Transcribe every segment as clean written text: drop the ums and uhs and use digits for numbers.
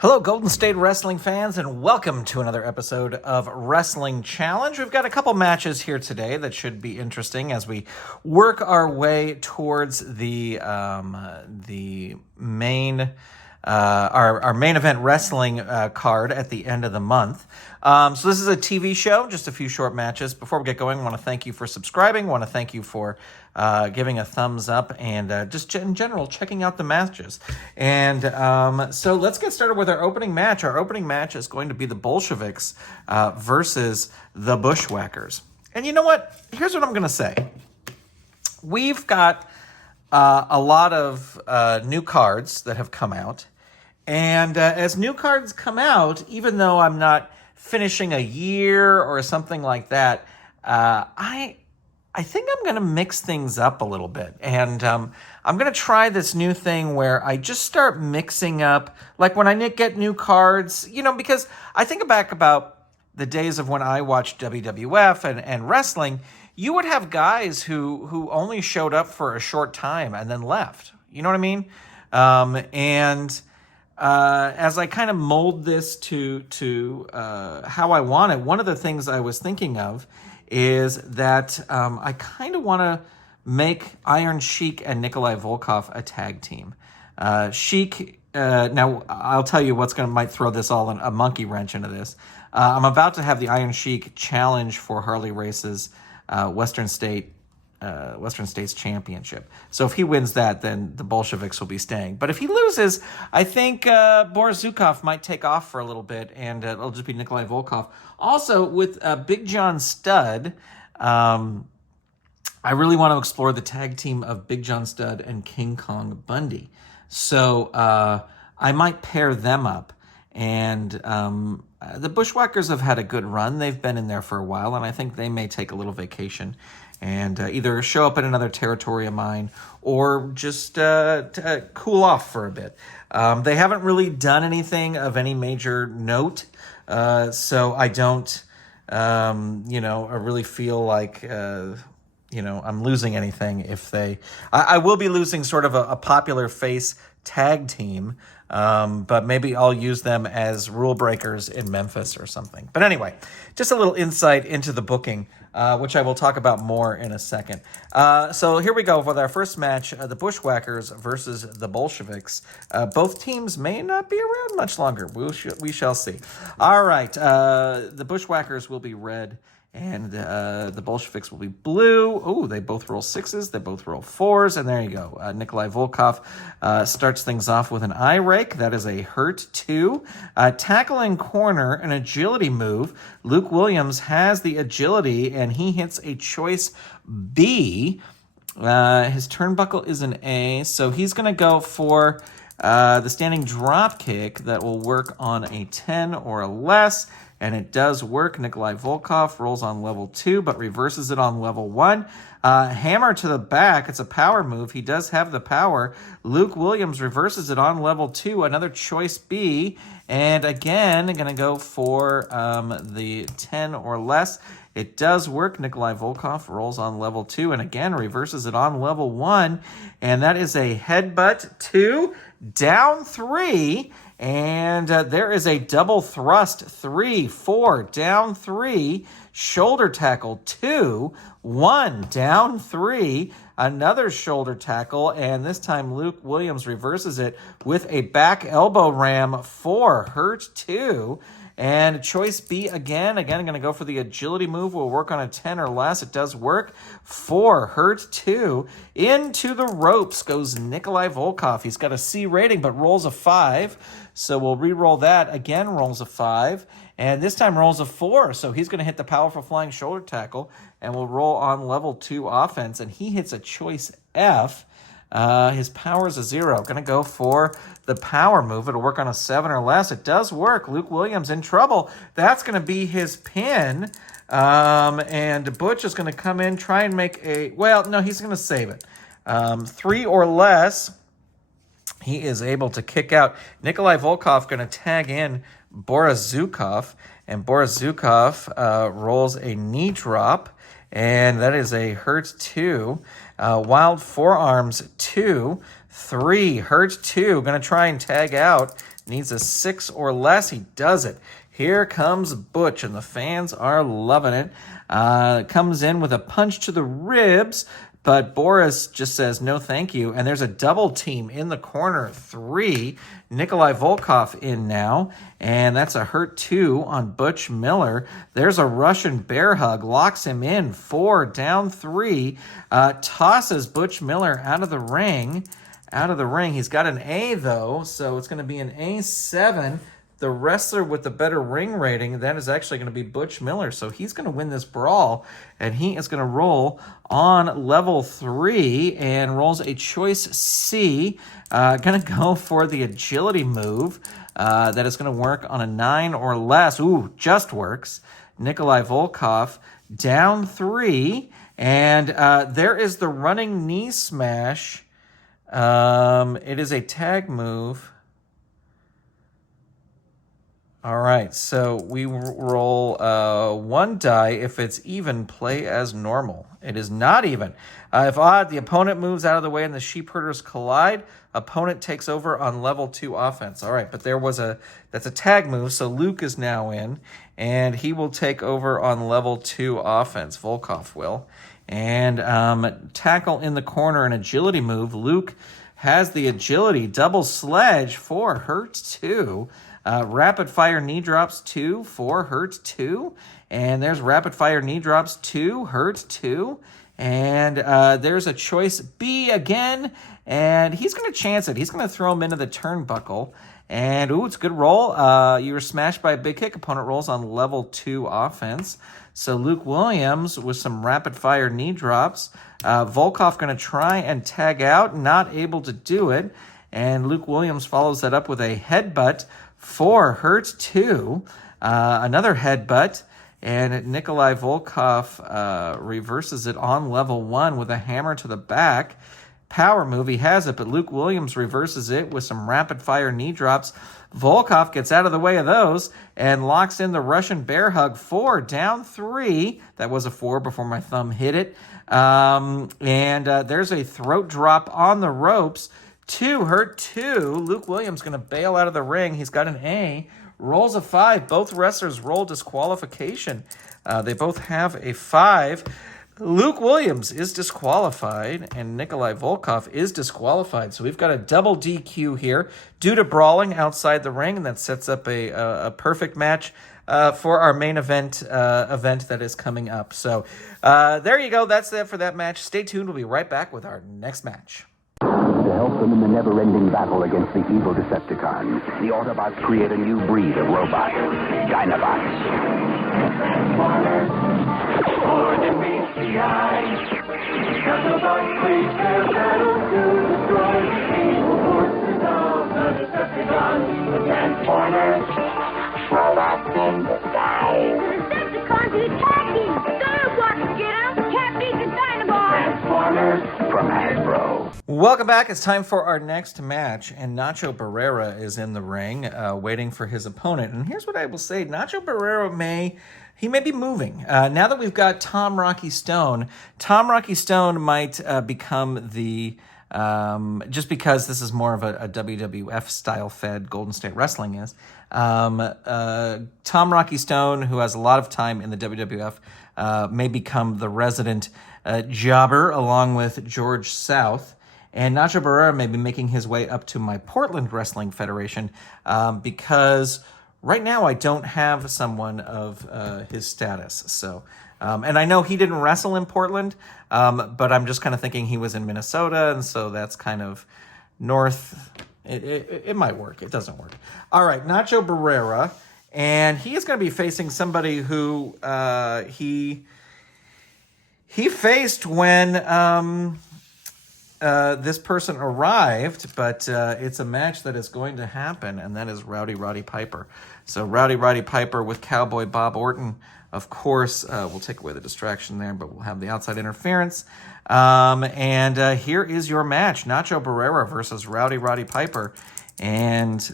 Hello, Golden State Wrestling fans, and welcome to another episode of Wrestling Challenge. We've got a couple matches here today that should be interesting as we work our way towards the main our main event wrestling card at the end of the month. So this is a TV show, just a few short matches. Before we get going, I want to thank you for subscribing. I want to thank you for giving a thumbs up and just in general checking out the matches. And so let's get started with our opening match. Our opening match is going to be the Bolsheviks versus the Bushwhackers. And you know what? Here's what I'm going to say. We've got a lot of new cards that have come out. And as new cards come out, even though I'm not finishing a year or something like that, I think I'm going to mix things up a little bit. And I'm going to try this new thing where I just start mixing up, like when I get new cards, because I think back about the days of when I watched WWF and wrestling. You would have guys who only showed up for a short time and then left. You know what I mean? As I kind of mold this to how I want it, one of the things I was thinking of is that I kind of want to make Iron Sheik and Nikolai Volkov a tag team. Sheik, now I'll tell you might throw this all in a monkey wrench into this. I'm about to have the Iron Sheik challenge for Harley Race's Western States championship. So if he wins that, then the Bolsheviks will be staying. But if he loses, I think Boris Zukov might take off for a little bit, and it'll just be Nikolai Volkov. Also, with Big John Studd, I really want to explore the tag team of Big John Studd and King Kong Bundy. So I might pair them up. And the Bushwhackers have had a good run. They've been in there for a while, and I think they may take a little vacation and either show up in another territory of mine or just cool off for a bit. They haven't really done anything of any major note, so I don't, I really feel like, I'm losing anything if they... I will be losing sort of a popular face tag team, but maybe I'll use them as rule breakers in Memphis or something. But anyway, just a little insight into the booking, which I will talk about more in a second. So here we go with our first match, the Bushwhackers versus the Bolsheviks. Both teams may not be around much longer. We shall see. All right, the Bushwhackers will be red, and the Bolsheviks will be blue. Oh, they both roll sixes. They both roll fours. And there you go. Nikolai Volkov starts things off with an eye rake. That is a hurt 2. Tackling corner, an agility move. Luke Williams has the agility, and he hits a choice B. His turnbuckle is an A, so he's going to go for the standing drop kick that will work on a 10 or less. And it does work. Nikolai Volkov rolls on level 2, but reverses it on level 1. Hammer to the back. It's a power move. He does have the power. Luke Williams reverses it on level 2. Another choice B. And again, going to go for the 10 or less. It does work. Nikolai Volkov rolls on level 2 and again reverses it on level 1. And that is a headbutt 2, down 3. And there is a double thrust 3, 4, down 3, shoulder tackle 2, 1, down 3, another shoulder tackle, and this time Luke Williams reverses it with a back elbow ram 4, hurt 2. And choice B again. Again, I'm going to go for the agility move. We'll work on a 10 or less. It does work. 4, hurt 2. Into the ropes goes Nikolai Volkov. He's got a C rating, but rolls a 5. So we'll re-roll that. Again, rolls a 5. And this time rolls a 4. So he's going to hit the powerful flying shoulder tackle. And we'll roll on level 2 offense. And he hits a choice F. His power is a 0. Going to go for the power move. It'll work on a 7 or less. It does work. Luke Williams in trouble. That's going to be his pin. And Butch is going to come in, try and make a... Well, no, he's going to save it. 3 or less. He is able to kick out. Nikolai Volkov going to tag in Boris Zukov. And Boris Zukov rolls a knee drop. And that is a hurt 2. Wild forearms 2. 3, hurt 2. Going to try and tag out Needs a 6 or less. He does it. Here comes Butch, and the fans are loving it. Comes in with a punch to the ribs, but Boris just says, no, thank you. And there's a double team in the corner. 3. Nikolai Volkov in now. And that's a hurt 2 on Butch Miller. There's a Russian bear hug. Locks him in. 4 down 3. Tosses Butch Miller out of the ring. He's got an A, though, so it's going to be an A7. The wrestler with the better ring rating, that is actually going to be Butch Miller. So he's going to win this brawl, and he is going to roll on level 3 and rolls a choice C. Going to go for the agility move. That is going to work on a 9 or less. Ooh, just works. Nikolai Volkov down 3. And there is the running knee smash. It is a tag move. All right, so we roll 1 die. If it's even, play as normal. It is not even. If odd, the opponent moves out of the way and the sheep herders collide. Opponent takes over on level 2 offense. All right, but that's a tag move, so Luke is now in, and he will take over on level 2 offense. Volkov will. And tackle in the corner, an agility move. Luke has the agility. Double sledge for hurt 2. Rapid fire knee drops 2 for hurt 2. And there's rapid fire knee drops 2, hurt 2. And there's a choice B again. And he's going to chance it. He's going to throw him into the turnbuckle. And, ooh, it's a good roll. You were smashed by a big kick. Opponent rolls on level 2 offense. So Luke Williams with some rapid fire knee drops. Volkov going to try and tag out. Not able to do it. And Luke Williams follows that up with a headbutt for hurt 2. Another headbutt. And Nikolai Volkov reverses it on level 1 with a hammer to the back. Power move, he has it, but Luke Williams reverses it with some rapid-fire knee drops. Volkov gets out of the way of those and locks in the Russian bear hug. 4 down 3. That was a 4 before my thumb hit it. There's a throat drop on the ropes. 2 hurt 2. Luke Williams going to bail out of the ring. He's got an A. Rolls a 5. Both wrestlers roll disqualification. They both have a 5. Luke Williams is disqualified, and Nikolai Volkov is disqualified. So we've got a double DQ here due to brawling outside the ring, and that sets up a perfect match for our main event that is coming up. So there you go. That's it for that match. Stay tuned. We'll be right back with our next match. To help them in the never-ending battle against the evil Decepticons, the Autobots create a new breed of robots, Dinobots. For the meets the eye, Autobots wage their battle to destroy the evil forces of the Decepticons, the Transformers. Robots in disguise. The Decepticons are attacking! Dinobots get them! Captain the Dinobots! Transformers From Hasbro. Welcome back. It's time for our next match, and Nacho Barrera is in the ring waiting for his opponent. And here's what I will say. Nacho Barrera may be moving. Now that we've got Tom Rocky Stone might become the, just because this is more of a WWF style fed Golden State Wrestling is, Tom Rocky Stone, who has a lot of time in the WWF, may become the resident jobber along with George South. And Nacho Barrera may be making his way up to my Portland Wrestling Federation because right now I don't have someone of his status. So, and I know he didn't wrestle in Portland, but I'm just kind of thinking he was in Minnesota, and so that's kind of north. It might work. It doesn't work. All right, Nacho Barrera, and he is going to be facing somebody who he faced when this person arrived, but it's a match that is going to happen, and that is Roddy Piper. So Roddy Piper with Cowboy Bob Orton, of course. We'll take away the distraction there, but we'll have the outside interference. And here is your match, Nacho Barrera versus Roddy Piper. And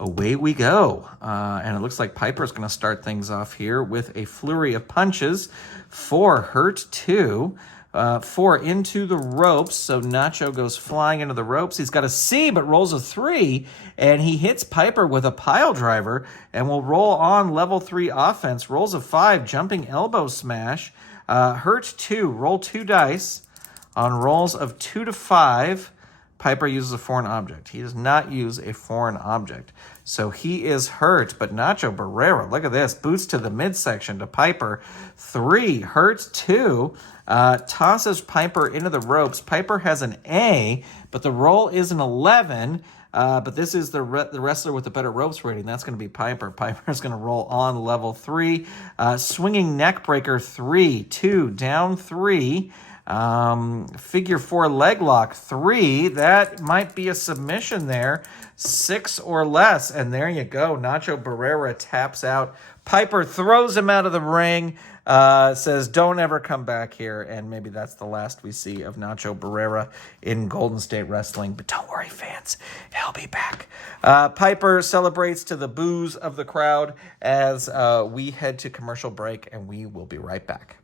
away we go. And it looks like Piper's going to start things off here with a flurry of punches for hurt 2. 4 into the ropes. So Nacho goes flying into the ropes. He's got a C, but rolls a 3, and he hits Piper with a pile driver and will roll on level 3 offense. Rolls a 5, jumping elbow smash. Hurt 2, roll 2 dice. On rolls of 2 to 5, Piper uses a foreign object. He does not use a foreign object. So he is hurt, but Nacho Barrera, look at this, boots to the midsection to Piper. 3, hurt 2, tosses Piper into the ropes. Piper has an A, but the roll is an 11, but this is the wrestler with the better ropes rating. That's going to be Piper. Piper's going to roll on level 3. Swinging neck breaker 3, 2, down 3. Figure 4 leg lock 3. That might be a submission there. 6 or less. And there you go. Nacho Barrera taps out. Piper throws him out of the ring. Says, don't ever come back here. And maybe that's the last we see of Nacho Barrera in Golden State Wrestling. But don't worry, fans. He'll be back. Piper celebrates to the boos of the crowd as we head to commercial break. And we will be right back.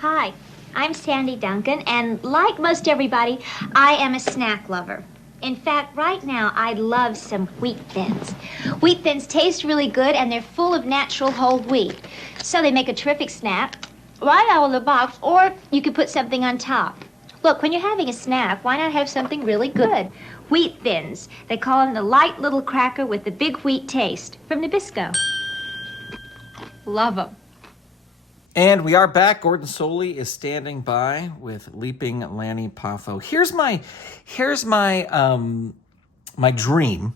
Hi, I'm Sandy Duncan, and like most everybody, I am a snack lover. In fact, right now, I love some Wheat Thins. Wheat Thins taste really good, and they're full of natural whole wheat. So they make a terrific snack right out of the box, or you could put something on top. Look, when you're having a snack, why not have something really good? Wheat Thins. They call them the light little cracker with the big wheat taste from Nabisco. Love them. And we are back. Gordon Solie is standing by with Leaping Lanny Poffo. Here's my my dream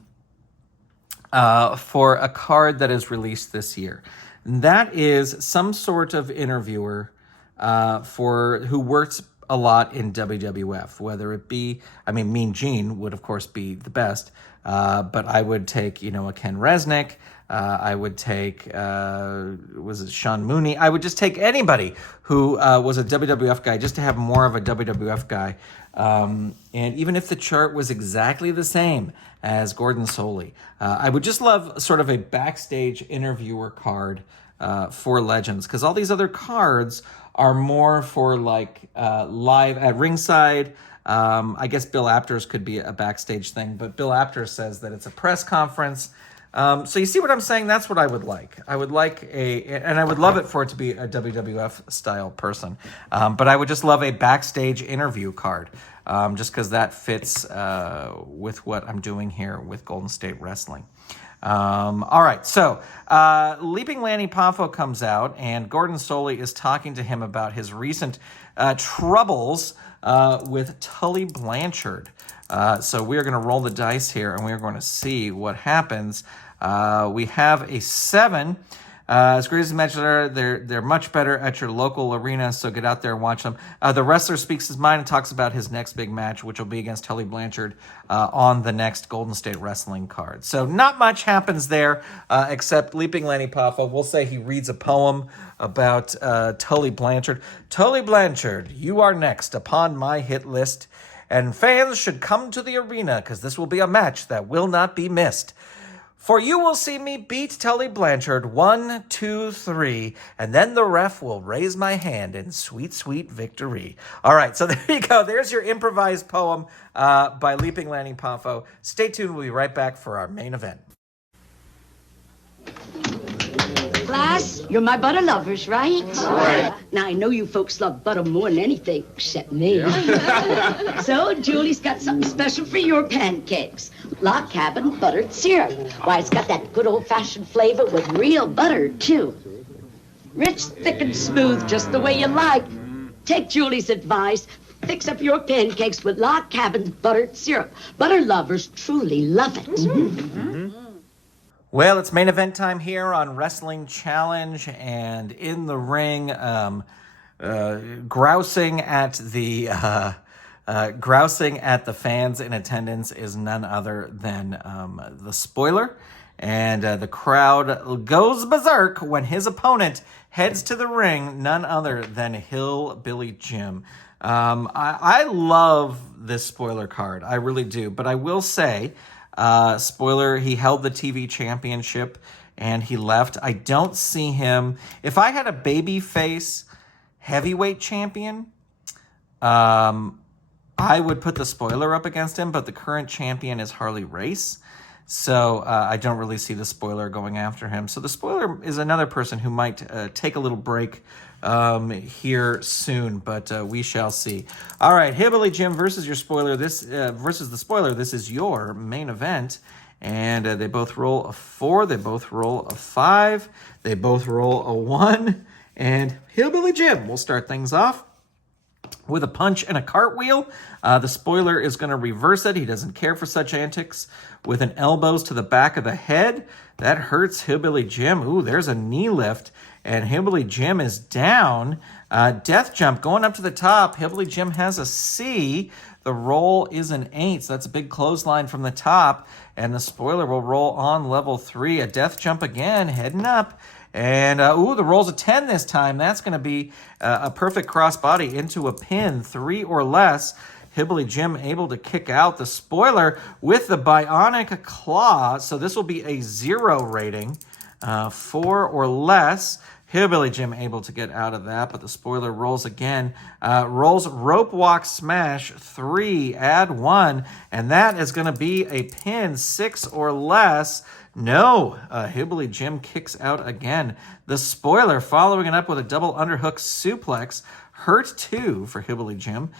for a card that is released this year. And that is some sort of interviewer who works a lot in WWF, whether it be, Mean Gene would of course be the best, but I would take, a Ken Resnick. I would take, was it Sean Mooney? I would just take anybody who was a WWF guy just to have more of a WWF guy. And even if the chart was exactly the same as Gordon Solie, I would just love sort of a backstage interviewer card for Legends, because all these other cards are more for like live at ringside. I guess Bill Apter's could be a backstage thing, but Bill Apter says that it's a press conference. So you see what I'm saying? That's what I would like. I would like and I would love it for it to be a WWF style person. But I would just love a backstage interview card, just because that fits with what I'm doing here with Golden State Wrestling. All right, so Leaping Lanny Poffo comes out, and Gordon Solie is talking to him about his recent troubles with Tully Blanchard. So we are going to roll the dice here, and we are going to see what happens. We have a 7. As great as the matches are, they're much better at your local arena, so get out there and watch them. The wrestler speaks his mind and talks about his next big match, which will be against Tully Blanchard on the next Golden State Wrestling card. So not much happens there, except Leaping Lanny Poffo. We'll say he reads a poem about Tully Blanchard. Tully Blanchard, you are next upon my hit list, and fans should come to the arena, because this will be a match that will not be missed. For you will see me beat Tully Blanchard 1, 2, 3, and then the ref will raise my hand in sweet, sweet victory. All right, so there you go. There's your improvised poem by Leaping Lanny Poffo. Stay tuned. We'll be right back for our main event. Class, you're my butter lovers, right? Right. Now, I know you folks love butter more than anything, except me. Yeah. So, Julie's got something special for your pancakes. Log Cabin buttered syrup. Why, it's got that good old-fashioned flavor with real butter, too. Rich, thick, and smooth, just the way you like. Take Julie's advice. Fix up your pancakes with Log Cabin buttered syrup. Butter lovers truly love it. Mm-hmm. Well, it's main event time here on Wrestling Challenge, and in the ring, grousing at the fans in attendance is none other than the Spoiler, and the crowd goes berserk when his opponent heads to the ring, none other than Hillbilly Jim. I love this Spoiler card, I really do, but I will say, Spoiler, he held the TV championship and he left. I don't see him. If I had a baby face heavyweight champion, I would put the spoiler up against him, but the current champion is Harley Race. So I don't really see the spoiler going after him. So the spoiler is another person who might take a little break here soon, but we shall see. All right, Hillbilly Jim versus your spoiler. This versus the spoiler. This is your main event. And they both roll a 4. They both roll a 5. They both roll a 1. And Hillbilly Jim will start things off with a punch and a cartwheel. The spoiler is going to reverse it. He doesn't care for such antics. With an elbows to the back of the head. That hurts Hillbilly Jim. Ooh, there's a knee lift. And Hillbilly Jim is down. Death jump going up to the top. Hillbilly Jim has a C. The roll is an 8. So that's a big clothesline from the top. And the spoiler will roll on level 3. A death jump again, heading up. And, the roll's a 10 this time. That's going to be a perfect crossbody into a pin, 3 or less. Hillbilly Jim able to kick out the spoiler with the bionic claw. So this will be a 0 rating, 4 or less. Hillbilly Jim able to get out of that, but the spoiler rolls again. Rolls rope walk smash, 3, add 1, and that is going to be a pin, 6 or less. No, Hillbilly Jim kicks out again. The spoiler following it up with a double underhook suplex. Hurt 2 for Hillbilly Jim.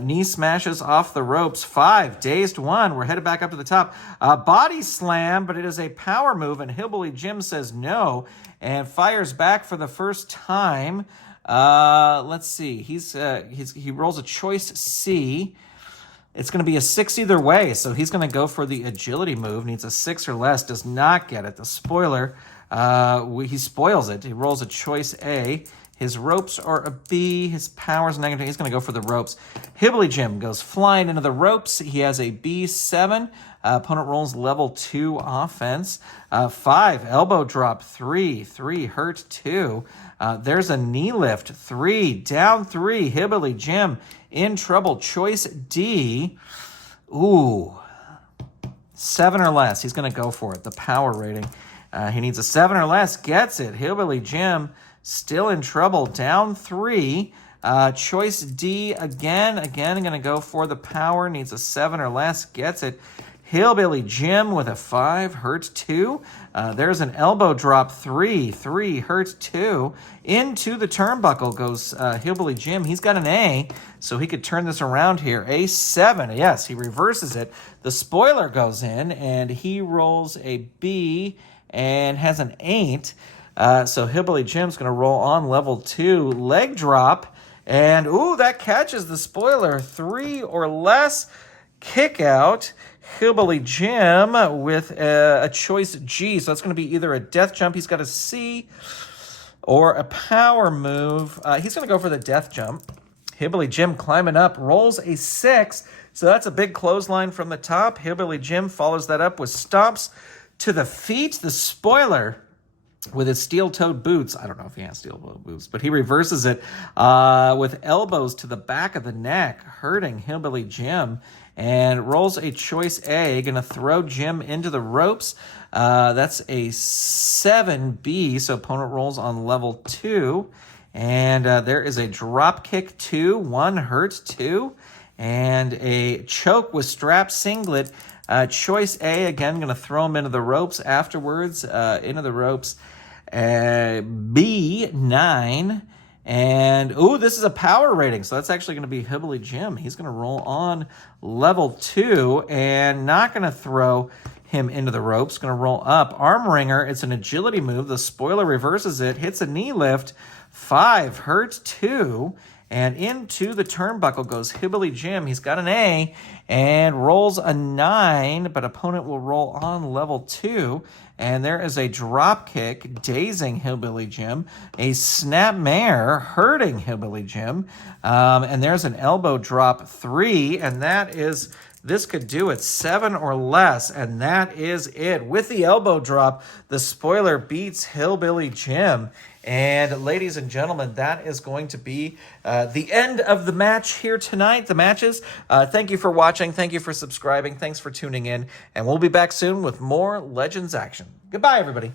Knee smashes off the ropes. 5, dazed 1. We're headed back up to the top. Body slam, but it is a power move, and Hillbilly Jim says no and fires back for the first time. Let's see. He rolls a choice C. It's going to be a 6 either way, so he's going to go for the agility move. Needs a 6 or less, does not get it. The spoiler, he spoils it. He rolls a choice A. His ropes are a B. His power's negative. He's going to go for the ropes. Hillbilly Jim goes flying into the ropes. He has a B7. Opponent rolls level 2 offense. 5, elbow drop. 3 hurt 2. There's a knee lift. 3, down 3. Hillbilly Jim in trouble. Choice D. Ooh. 7 or less. He's going to go for it. The power rating. He needs a 7 or less. Gets it. Hillbilly Jim still in trouble. Down 3. Choice D again. Again, I'm going to go for the power. Needs a 7 or less. Gets it. Hillbilly Jim with a 5. Hurt 2. There's an elbow drop. 3 hurt 2. Into the turnbuckle goes Hillbilly Jim. He's got an A, so he could turn this around here. A7. Yes, he reverses it. The spoiler goes in, and he rolls a B and has an 8. So Hillbilly Jim's going to roll on level 2. Leg drop. And, that catches the spoiler. 3 or less. Kick out. Hillbilly Jim with a choice G. So that's going to be either a death jump. He's got a C. Or a power move. He's going to go for the death jump. Hillbilly Jim climbing up. Rolls a 6. So that's a big clothesline from the top. Hillbilly Jim follows that up with stomps to the feet. The spoiler with his steel-toed boots. I don't know if he has steel-toed boots, but he reverses it with elbows to the back of the neck, hurting Hillbilly Jim, and rolls a choice A. Going to throw Jim into the ropes. That's a 7B, so opponent rolls on level 2. And there is a drop kick 2, 1 hurt 2, and a choke with strap singlet. Choice A, again, going to throw him into the ropes afterwards, into the ropes. B9. And, this is a power rating. So that's actually going to be Hillbilly Jim. He's going to roll on level 2 and not going to throw him into the ropes. Going to roll up. Arm wringer. It's an agility move. The spoiler reverses it. Hits a knee lift. 5 hurt 2. And into the turnbuckle goes Hillbilly Jim. He's got an A and rolls a 9, but opponent will roll on level 2. And there is a drop kick, dazing Hillbilly Jim. A snapmare, hurting Hillbilly Jim. And there's an elbow drop 3, and this could do it, 7 or less, and that is it. With the elbow drop, the spoiler beats Hillbilly Jim. And ladies and gentlemen, that is going to be the end of the match here tonight, the matches. Thank you for watching. Thank you for subscribing. Thanks for tuning in. And we'll be back soon with more Legends action. Goodbye, everybody.